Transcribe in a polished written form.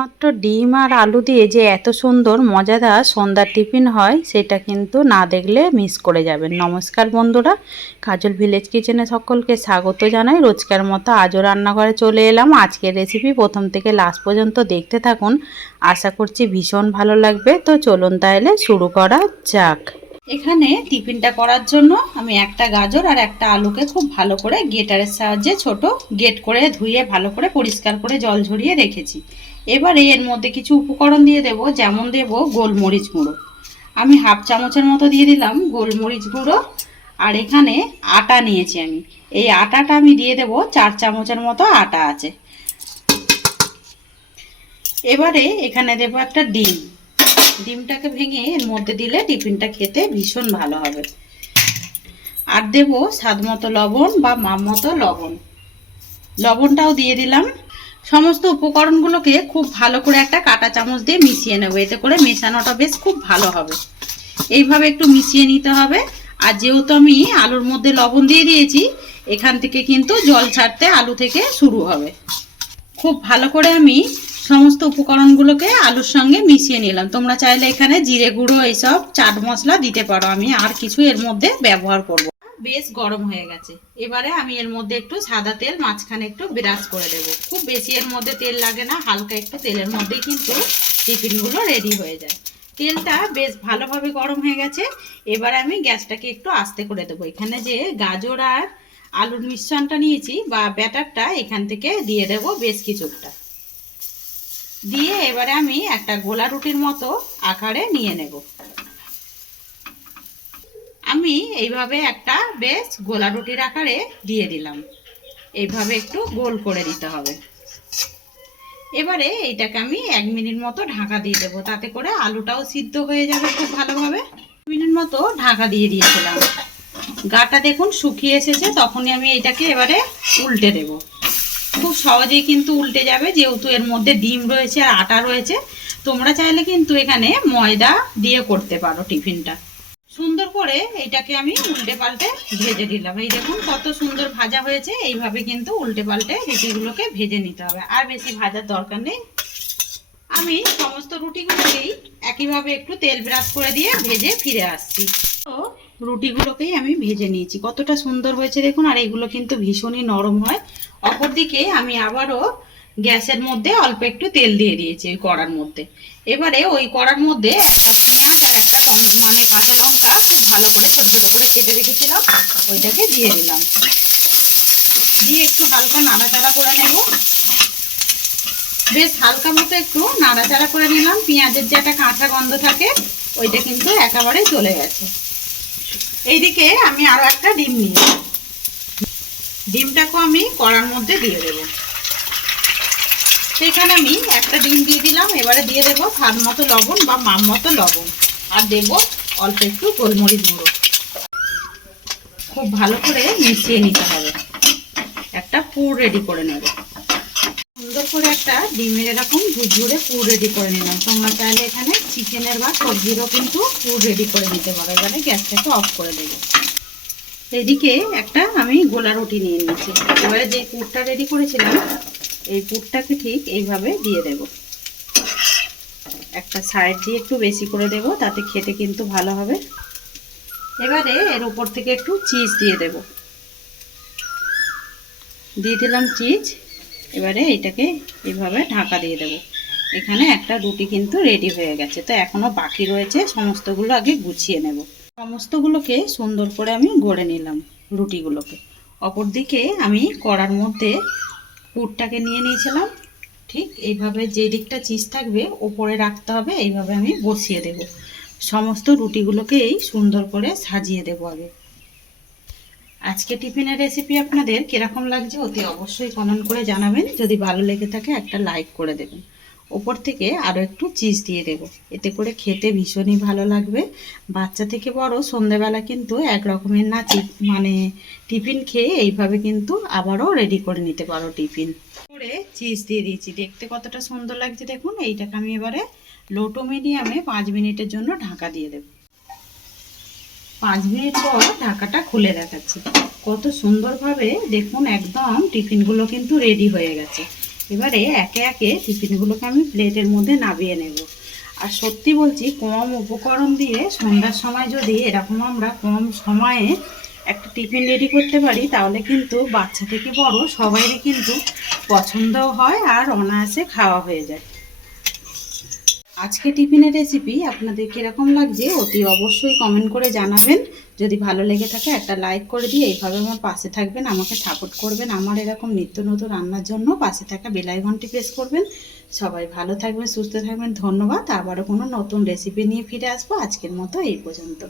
মাত্র ডিম আর আলু দিয়ে যে এত সুন্দর মজাদার সন্ধ্যার টিফিন হয় সেটা কিন্তু না দেখলে মিস করে যাবেন। নমস্কার বন্ধুরা, কাজল ভিলেজ কিচেনে সকলকে স্বাগত জানাই। রোজকার মতো আজও রান্নাঘরে চলে এলাম। আজকের রেসিপি প্রথম থেকে লাস্ট পর্যন্ত দেখতে থাকুন, আশা করছি ভীষণ ভালো লাগবে। তো চলুন তাহলে শুরু করা যাক। এখানে টিফিনটা করার জন্য আমি একটা গাজর আর একটা আলুকে খুব ভালো করে গ্রেটারের সাহায্যে ছোট গ্রেট করে ধুয়ে ভালো করে পরিষ্কার করে জল ঝরিয়ে রেখেছি। এবারে এর মধ্যে কিছু উপকরণ দিয়ে দেব, যেমন দেব গোলমরিচ গুঁড়ো। আমি হাফ চামচের মতো দিয়ে দিলাম গোলমরিচ গুঁড়ো। আর এখানে আটা নিয়েছি আমি, এই আটাটা আমি দিয়ে দেব 4 চামচের মতো আটা আছে। এবারে এখানে দেব একটা ডিম। ডিমটাকে ভেঙে এর মধ্যে দিলে টিফিনটা খেতে ভীষণ ভালো হবে। আর দেব স্বাদ মতো লবণ বা মাপ মতো লবণ, লবণটাও দিয়ে দিলাম। সমস্ত উপকরণগুলোকে খুব ভালো করে একটা কাঁটা চামচ দিয়ে মিশিয়ে নেব, এতে করে মেশানোটা বেশ খুব ভালো হবে। এইভাবে একটু মিশিয়ে নিতে হবে। আর যেহেতু আমি আলুর মধ্যে লবণ দিয়ে দিয়েছি, এখান থেকে কিন্তু জল ছাড়তে আলু থেকে শুরু হবে। খুব ভালো করে আমি সমস্ত উপকরণগুলোকে আলুর সঙ্গে মিশিয়ে নিলাম। তোমরা চাইলে এখানে জিরে গুঁড়ো এইসব চাট মশলা দিতে পারো, আমি আর কিছু এর মধ্যে ব্যবহার করব। বেশ গরম হয়ে গেছে। এবারে আমি এর মধ্যে একটু সাদা তেল মাঝখানে একটু ব্রাশ করে দেব। খুব বেশি এর মধ্যে তেল লাগে না, হালকা একটু তেলের মধ্যেই কিন্তু টিফিনগুলো রেডি হয়ে যায়। তেলটা বেশ ভালোভাবে গরম হয়ে গেছে। এবারে আমি গ্যাসটাকে একটু আস্তে করে দেবো। এখানে যে গাজর আর আলুর মিশ্রণটা নিয়েছি বা ব্যাটারটা, এখান থেকে দিয়ে দেব বেশ কিছুটা। দিয়ে এবারে আমি একটা গোলা রুটির মতো আকারে নিয়ে নেব। আমি এইভাবে একটা বেশ গোলা রুটির আকারে দিয়ে দিলাম। এইভাবে একটু গোল করে দিতে হবে। এবারে এইটাকে আমি 1 মিনিট মতো ঢাকা দিয়ে দেবো, তাতে করে আলুটাও সিদ্ধ হয়ে যাবে খুব ভালোভাবে। 1 মিনিট মতো ঢাকা দিয়ে দিয়েছিলাম। গাটা দেখুন শুকিয়ে এসেছে, তখনই আমি এইটাকে এবারে উল্টে দেব। খুব সহজেই কিন্তু উল্টে যাবে, যেহেতু এর মধ্যে ডিম রয়েছে আর আটা রয়েছে। তোমরা চাইলে কিন্তু এখানে ময়দা দিয়ে করতে পারো টিফিনটা। সুন্দর করে এইটাকে আমি উল্টে পাল্টে ভেজে দিলাম। এই দেখুন কত সুন্দর ভাজা হয়েছে। এইভাবে কিন্তু উল্টে পাল্টে রুটিগুলোকে ভেজে নিতে হবে, আর বেশি ভাজার দরকার নেই। আমি সমস্ত রুটিগুলোকেই একইভাবে একটু তেল ব্রাশ করে দিয়ে ভেজে ফিরে আসছি। তো রুটিগুলোকেই আমি ভেজে নিয়েছি, কতটা সুন্দর হয়েছে দেখুন। আর এগুলো কিন্তু ভীষণই নরম হয়। অপরদিকে আমি আবারও গ্যাসের মধ্যে অল্প একটু তেল দিয়ে দিয়েছি ওই কড়ার মধ্যে। এবারে ওই কড়ার মধ্যে একটা পেঁয়াজ আর একটা মানে কাঁচা লঙ্কা খুব ভালো করে ছোট ছোট করে কেটে রেখেছিলাম, ওইটাকে দিয়ে দিলাম। দিয়ে একটু হালকা নাড়াচাড়া করে নেব। বেশ হালকা মতো একটু নাড়াচাড়া করে নিলাম। পেঁয়াজের যে একটা কাঁচা গন্ধ থাকে, ওইটা কিন্তু একেবারে চলে গেছে। এইদিকে আমি আরো একটা ডিম নিয়েছি, ডিমটাকেও আমি কড়ার মধ্যে দিয়ে দেবো। সেখানে আমি একটা ডিম দিয়ে দিলাম। এবারে দিয়ে দেবো স্বাদ মতো লবণ বা মাপ মতো লবণ, আর দেবো অল্প একটু গোলমরিচ গুঁড়ো। খুব ভালো করে মিশিয়ে নিতে হবে, একটা পুর রেডি করে নেব। সুন্দর করে একটা ডিমের এরকম ঝুরঝুরে পুর রেডি করে নিলাম। তোমরা চাইলে এখানে চিকেনের বা সবজিরও কিন্তু পুর রেডি করে নিতে পারো। এবারে গ্যাসটাকে অফ করে দেবো। এদিকে একটা আমি গোলা রুটি নিয়ে নিয়েছি। এবারে যে পুরটা রেডি করেছিলাম, এই পুরটাকে ঠিক এইভাবে দিয়ে দেব। একটা সাইড দিয়ে একটু বেশি করে দেব, তাতে খেতে কিন্তু ভালো হবে। এবারে এর উপর থেকে একটু চিজ দিয়ে দেব। দিয়ে দিলাম চিজ। এবারে এটাকে এইভাবে ঢাকা দিয়ে দেব। এখানে একটা রুটি কিন্তু রেডি হয়ে গেছে। তো এখনো বাকি রয়েছে, সমস্তগুলো আগে গুছিয়ে নেব। সমস্তগুলোকে সুন্দর করে আমি গড়ে নিলাম রুটিগুলোকে। অপরদিকে আমি কড়ার মধ্যে পুরটাকে নিয়ে নিয়েছিলাম। ঠিক এইভাবে যে দিকটা চিজ থাকবে ওপরে রাখতে হবে, এইভাবে আমি বসিয়ে দেব। সমস্ত রুটিগুলোকে এই সুন্দর করে সাজিয়ে দেব আগে। আজকে টিফিনের রেসিপি আপনাদের কিরকম লাগছে অতি অবশ্যই কমেন্ট করে জানাবেন। যদি ভালো লেগে থাকে একটা লাইক করে দেবেন। ওপর থেকে আরও একটু চিজ দিয়ে দেব, এতে করে খেতে ভীষণই ভালো লাগবে। বাচ্চা থেকে বড় সন্ধেবেলা কিন্তু এক রকমের না মানে টিফিন খেয়ে এইভাবে কিন্তু আবারও রেডি করে নিতে পারো টিফিন। করে চিজ দিয়ে দিয়েছি, দেখতে কতটা সুন্দর লাগছে দেখুন। এইটাকে আমি এবারে লো টু মিডিয়ামে 5 মিনিটের জন্য ঢাকা দিয়ে দেব। 5 মিনিট পর ঢাকাটা খুলে দেখাচ্ছি। কত সুন্দরভাবে দেখুন একদম টিফিনগুলো কিন্তু রেডি হয়ে গেছে। এবারে একে একে টিফিনগুলোকে আমি প্লেটের মধ্যে নামিয়ে নেব। আর সত্যি বলছি, কম উপকরণ দিয়ে সন্ধ্যার সময় যদি এরকম আমরা কম সময়ে একটা টিফিন রেডি করতে পারি, তাহলে কিন্তু বাচ্চা থেকে বড় সবাইরই কিন্তু পছন্দও হয় আর অনায়াসে খাওয়া হয়ে যায়। আজকে টিফিনের রেসিপি আপনাদের কীরকম লাগছে অতি অবশ্যই কমেন্ট করে জানাবেন। যদি ভালো লেগে থাকে একটা লাইক করে দিয়ে এইভাবে আমার পাশে থাকবেন, আমাকে সাপোর্ট করবেন। আমার এরকম নিত্য নতুন রান্নার জন্য পাশে থাকা বেল আইকনটি প্রেস করবেন। সবাই ভালো থাকবেন, সুস্থ থাকবেন। ধন্যবাদ। আবারও কোনো নতুন রেসিপি নিয়ে ফিরে আসবো। আজকের মতো এই পর্যন্ত।